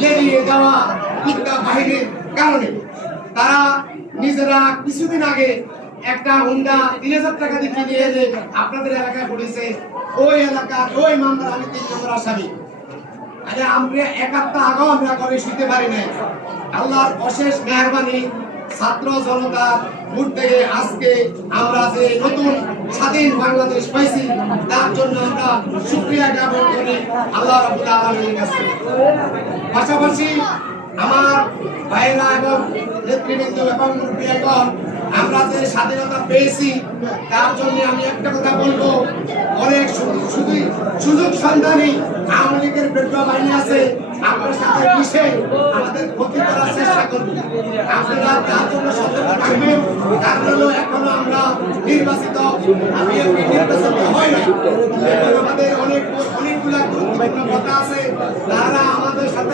লেলিয়ে যাওয়া ইচ্ছা বাহিনীর কারণে তারা নিজেরা কিছুদিন আগে একটা হুন্ডা ৩,০০০ টাকা দিয়ে কিনে এনে আপনাদের এলাকায় পড়েছে। ওই এলাকার ওই মামলার আমি ৩ নম্বর আসামি। আরে আমরা একাত্তা আগেও আমরা করে শুতে পারি নাই। আল্লাহর অশেষ মেহেরবানি, ছাত্র জনতা ভোট থেকে আজকে আমরা যে নতুন স্বাধীন বাংলাদেশ পাইছি তার জন্য আমরা শুকরিয়া জ্ঞাপন করি আল্লাহ রাব্বুল আলামিনের কাছে। পাশাপাশি আমার ভাইরা এবং নেতৃবৃন্দ এবং মুরব্বীগণ, আমরা যে স্বাধীনতা পেয়েছি তার জন্য আমি একটা কথা বলবো, অনেক সুযোগ সন্ধানী আওয়ামী লীগের বিদ্রোহ বাহিনী আছে, আপনার সাথে মিশে আমাদের ক্ষতি করার চেষ্টা করবে। আপনারা তার জন্য সতর্ক থাকবেন। কারণ হলো এখনো আমরা নির্বাচিত হয় না, আমাদের অনেকগুলা গুরুত্বপূর্ণ কথা আছে, তারা আমাদের সাথে